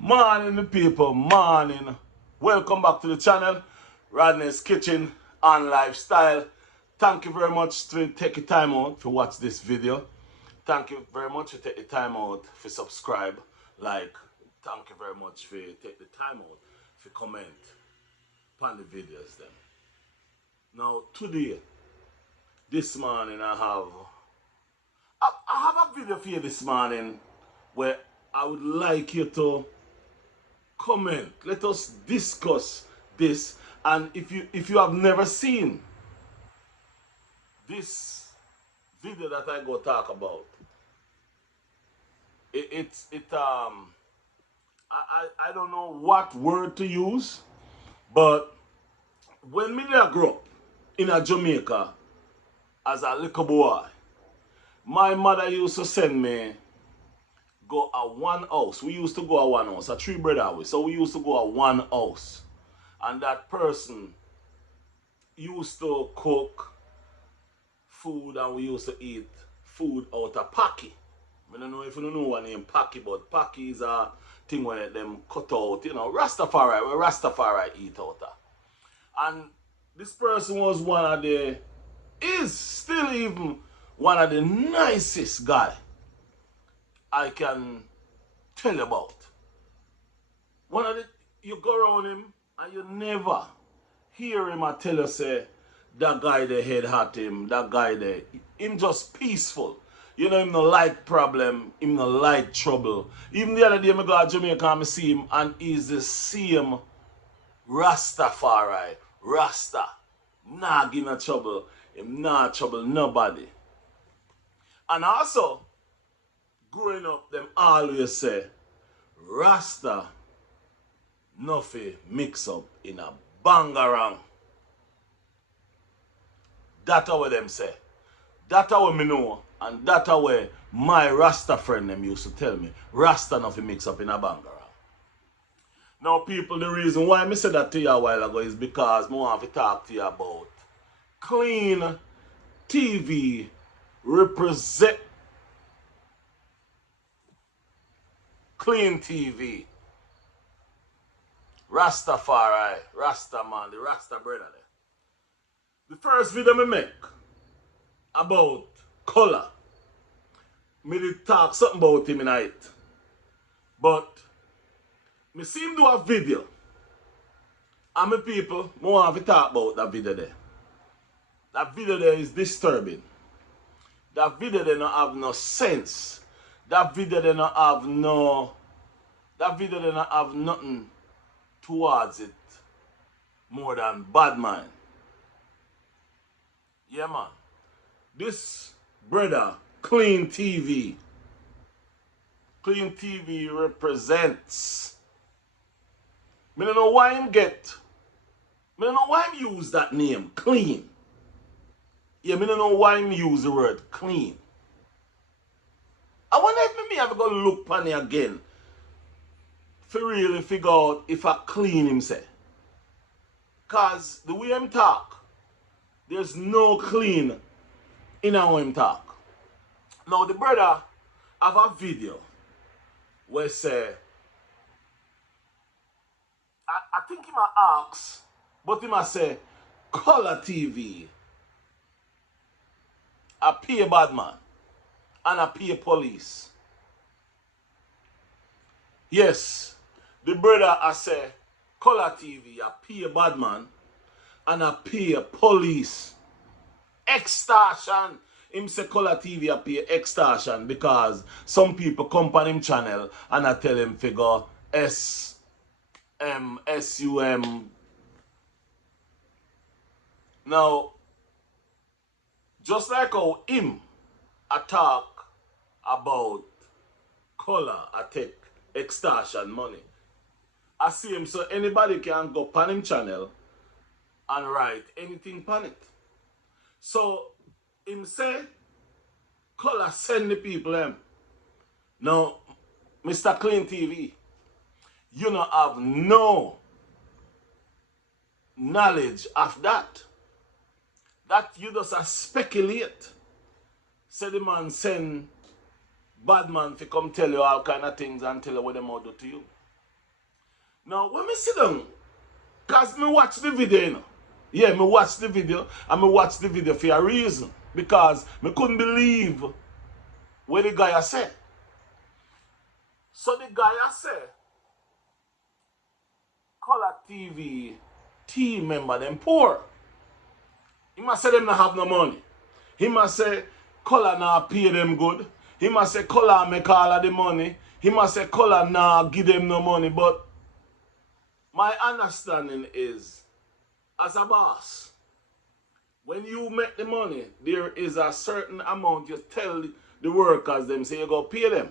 Morning, people, morning. Welcome back to the channel, Rodney's Kitchen and Lifestyle. Thank you very much for taking time out to watch this video. Thank you very much for taking the time out for subscribe, like. Thank you very much for taking the time out for comment on the videos then. Now today, this morning I have a video for you this morning where I would like you to comment. Let us discuss this. And if you have never seen this video that I go talk about, I don't know what word to use, but when me grew up in a Jamaica as a little boy, my mother used to send me go at one house. We used to go at one house, a three brother house. So we used to go at one house. And that person used to cook food and we used to eat food out of Paki. I don't know if you know what name Paki, but Paki is a thing where them cut out, Rastafari, where Rastafari eat out of. And this person was is still even one of the nicest guy I can tell you about. You go around him and you never hear him or tell you say, that guy they head hurt him, that guy there, him just peaceful. Him no like problem, him no like trouble. Even the other day I go to Jamaica and I see him and he's the same Rastafari, Rasta. Nah give no trouble, him nah trouble nobody. And also, growing up, them always say, Rasta nothing mix up in a bangarang. That's what them say. That's what me know. And that's what my Rasta friend them used to tell me. Rasta nothing mix up in a bangarang. Now people, the reason why I said that to you a while ago is because I want to talk to you about Clean TV represent Clean TV. Rastafari, Rasta man, the Rasta brother there. The first video I make about color, me did talk something about him in it. But me see him do a video. And my people, I want to talk about that video there. That video there is disturbing. That video there don't have no sense. That video there don't have nothing towards it more than bad mind. Yeah man. This brother, Clean TV represents. I don't know why him use that name, Clean. Yeah, I don't know why him use the word clean. I wonder if me have to go look upon it again for really figure out if I clean him say. Cause the way him talk, there's no clean in how him talk. Now the brother have a video where say, I think he might ask, but he might say, Color TV, I pay bad man and I pay police. Yes, the brother I say, Color TV, I pay bad man and I pay police. Extortion. Him say Color TV I pay extortion because some people come on him channel and I tell him figure SUM. Now, just like how him talk about color, I take extortion money. I see him so anybody can go on him channel and write anything on it. So him say, color send the people them. Now, Mr. Clean TV, you don't have no knowledge of that. That you just speculate. Say the man send bad man to come tell you all kind of things and tell you what them out do to you. Now, when me sit down, because me watch the video, you know. Yeah, me watch the video, and me watch the video for a reason. Because me couldn't believe what the guy said. So the guy said, Color TV team member them poor. He must say them not have no money. He must say Color not pay them good. He must say Color make all of the money. He must say Color not give them no money. But my understanding is, as a boss, when you make the money, there is a certain amount you tell the workers them, say you go pay them.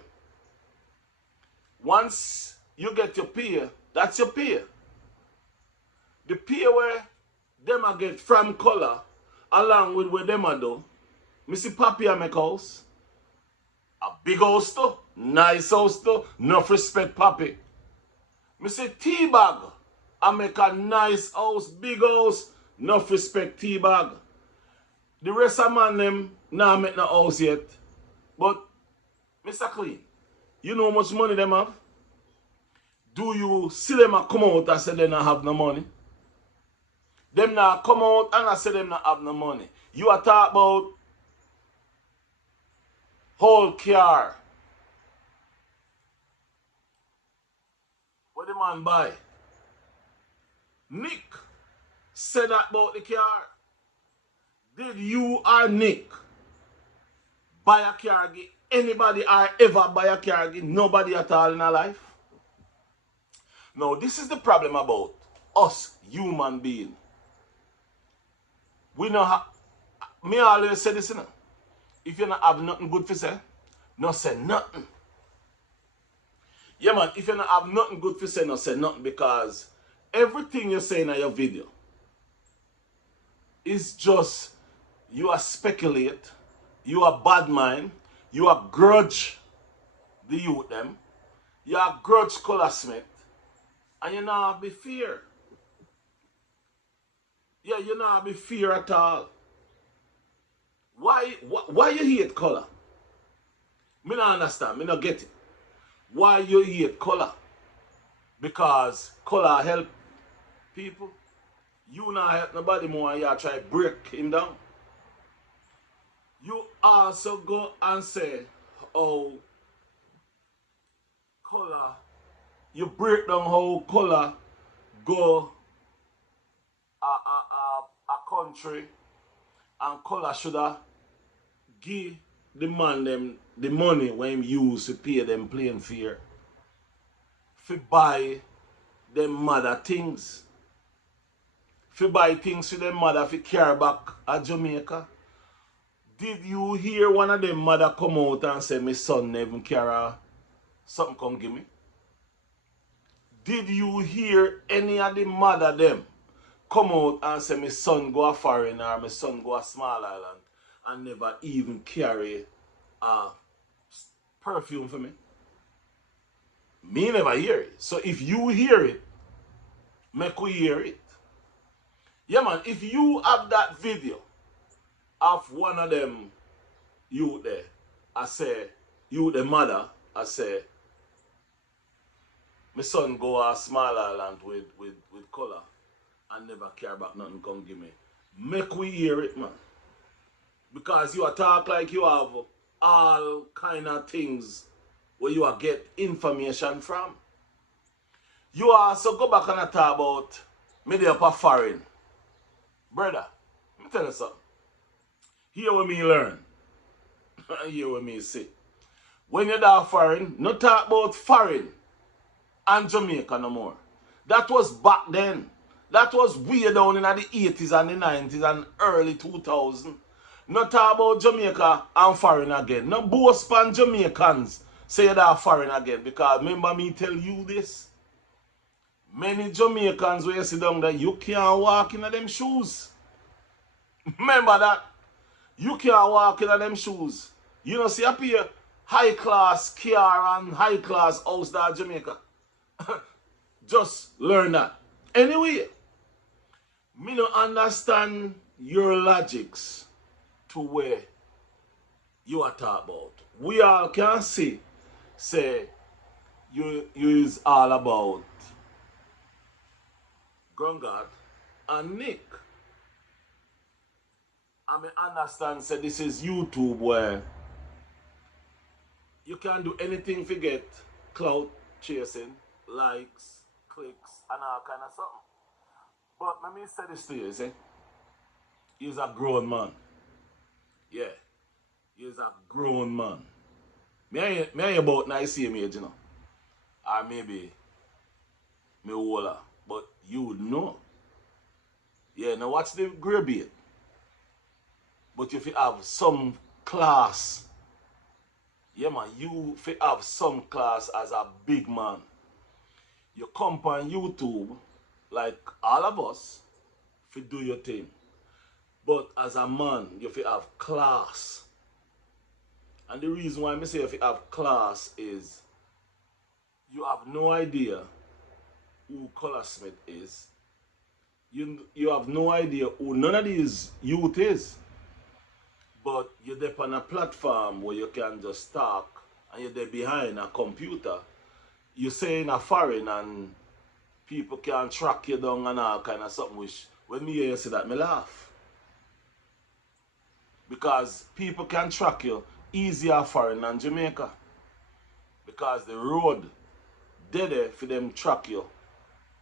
Once you get your pay, that's your pay. The pay where them a get from Color, along with what them a do, me see Papi a make house. A big house too, nice house too, enough respect Papi. Me see T-Bag, I make a nice house, big house, enough respect T-Bag. The rest of man them nah make no house yet. But Mr. Clean, you know how much money them have? Do you see them a come out and say they not have no money? Them not come out and I say them not have no money. You are talk about whole car. What the man buy? Nick said that about the car. Did you or Nick buy a car give anybody or ever buy a car give nobody at all in our life? Now this is the problem about us human beings. We know how, me always say this, you know. If you not have nothing good to say, no say nothing. Yeah man, if you not have nothing good to say, no say nothing, because everything you say in your video is just, you are speculate, you are bad mind, you are grudge the youth them, you are grudge Colaz Smith, and you not be fear. Yeah, you not be fear at all. Why you hate Color? Me not understand, me not get it. Why you hate Color? Because Color help people. You not help nobody more and you try to break him down. You also go and say, oh, Color, you break down how Color go a country and Color should have give the man them the money when he use to pay them plane fare. For buy them mother things. For buy things for them mother for carry back at Jamaica. Did you hear one of them mother come out and say my son never carry something come give me? Did you hear any of the mother them come out and say my son go a foreign or my son go a small island and never even carry a perfume for me? Me never hear it. So if you hear it, make we hear it. Yeah man, if you have that video of one of them you there, I say, you the mother, I say, my son go a small island with Color and never care about nothing come give me. Make we hear it, man. Because you are talk like you have all kind of things where you are get information from. You also go back and talk about me there up a foreign. Brother, let me tell you something. Hear what me learn. Hear what me say. When you're there foreign, no talk about foreign and Jamaica no more. That was back then. That was way down in the 80s and the 90s and early 2000s. No talk about Jamaica and foreign again. No boast on Jamaicans say they're foreign again. Because remember me tell you this. Many Jamaicans where you sit down there, you can't walk in them shoes. Remember that. You can't walk in them shoes. You know, see up here, high class car and high class house there in Jamaica. Just learn that. Anyway, me don't understand your logics to where you are talking about. We all can see, say, you is all about Grungard, and Nick. I mean, understand, say this is YouTube where you can do anything to get clout chasing, likes, clicks, and all kind of something. But let me say this to you, see? He's a grown man. Yeah, he's a grown man. Me about nice same age, you know. Or maybe me older. But you would know. Yeah, now watch the grey beard. But if you have some class, yeah man, you if you have some class as a big man. You come on YouTube, like all of us, if you do your thing. But as a man, you have to have class. And the reason why I say if you have class is you have no idea who Colaz Smith is. You have no idea who none of these youth is. But you're there on a platform where you can just talk and you're there behind a computer. You say in a foreign and people can track you down and all kind of something, which when me hear you say that, me laugh. Because people can track you easier foreign than Jamaica. Because the road dead for them track you.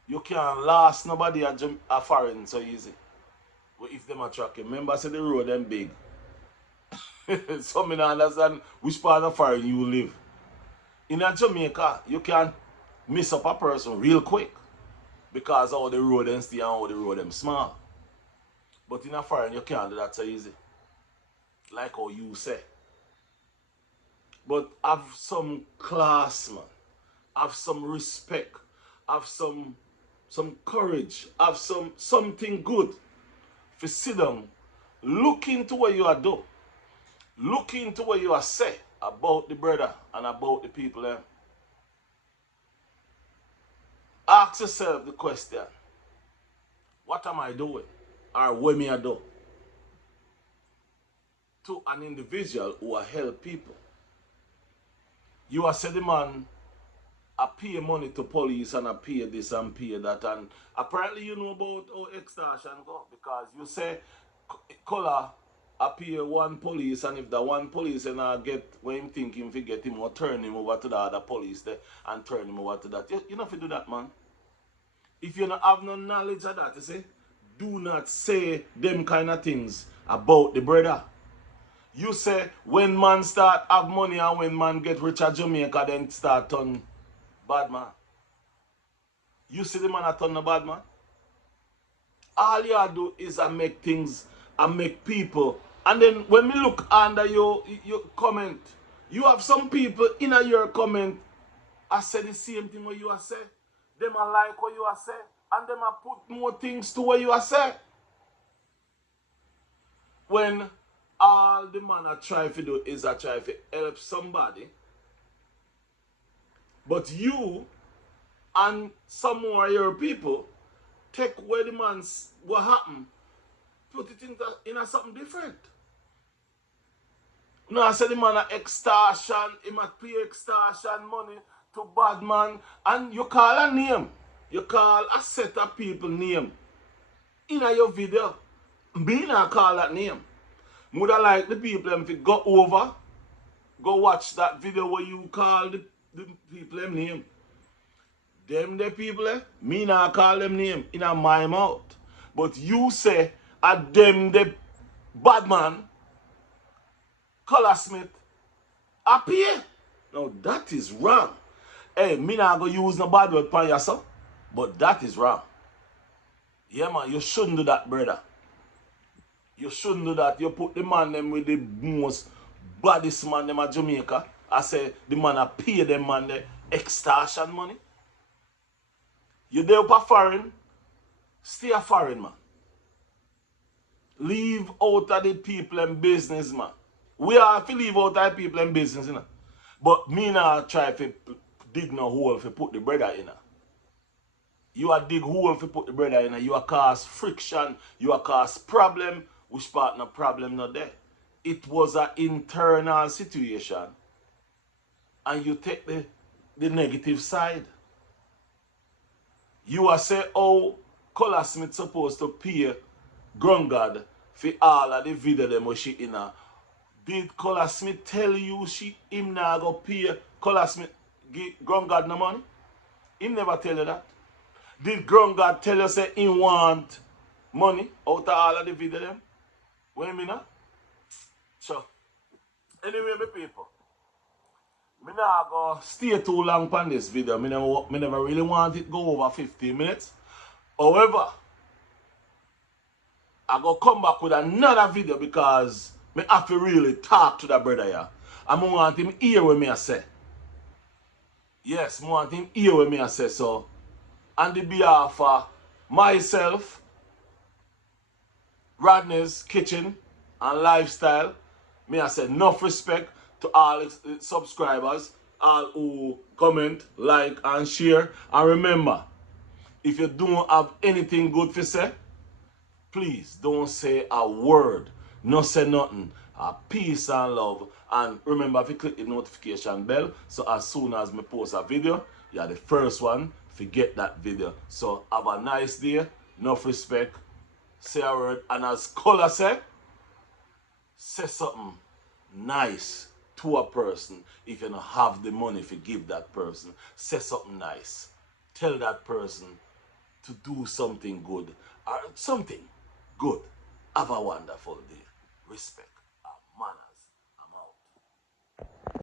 You can't last nobody a foreign so easy. But if them a track you, remember say the road them big. So me don't understand which part of foreign you live. In a Jamaica, you can miss up a person real quick. Because all the road them stay and all the road them small. But in a foreign you can't do that so easy. Like how you say. But have some class, man. Have some respect. Have some courage. Have something good. For sit down. Look into what you are doing. Look into what you are say about the brother and about the people there. Ask yourself the question. What am I doing? Or what me I do? To an individual who will help people. You are saying the man I pay money to police and I pay this and pay that, and apparently you know about how extortion go because you say color I pay one police and if the one police and I get when him think him get him or turn him over to the other police there and turn him over to that. You know if you do that, man. If you don't have no knowledge of that, you see, do not say them kind of things about the brother. You say when man start have money and when man get rich at Jamaica then start turn bad man. You see the man a turn a bad man? All you do is make things and make people. And then when we look under your comment, you have some people in your comment I say the same thing what you are say. Them a like what you are say. And them a put more things to what you are say. When all the man a try to do is a try to help somebody. But you and some more of your people take where the man's what happened, put it in something different. No, I said the man a extortion, he might pay extortion money to bad man, and you call a name. You call a set of people name. In your video, me not call that name. Would like the people them to go over, go watch that video where you call the people them name. Them the people, me not call them name in my mouth. But you say, them the bad man, Colaz Smith, appear. Now that is wrong. Hey, me not go use no bad word upon yourself, but that is wrong. Yeah man, you shouldn't do that, brother. You shouldn't do that. You put the man them with the most baddest man them at Jamaica. I say the man a pay them man the extortion money. You there up a foreign, stay a foreign man. Leave out of the people and business, man. We have to leave out of the people and business, you know. But me not try to dig no hole to put the brother in. You are dig hole to put the brother in. You are cause friction. You are cause problem. Which part no problem not there. It was an internal situation. And you take the negative side. You are say, oh, Colaz Smith supposed to pay Grungad for all of the video them where she in a. Did Colaz Smith tell you him not go pay Colaz Smith give Grungad no money? Him never tell you that. Did Grungad tell you say he want money out of all of the video them? What you mean? So, anyway, my people, I not go stay too long on this video. I never really want it to go over 15 minutes. However, I go come back with another video because I have to really talk to that brother here. I want him hear what me I say. Yes, I want him hear what me I say. So, on the behalf of myself, Rodney's Kitchen and Lifestyle, me I say enough respect to all its subscribers, all who comment, like and share. And remember, if you don't have anything good to say, please don't say a word. No say nothing. Peace and love. And remember to click the notification bell so as soon as I post a video, you are the first one to get that video. So have a nice day. Enough respect. Say a word. And as Colaz said, say something nice to a person. If you don't have the money to give that person, say something nice. Tell that person to do something good or something good. Have a wonderful day. Respect and manner.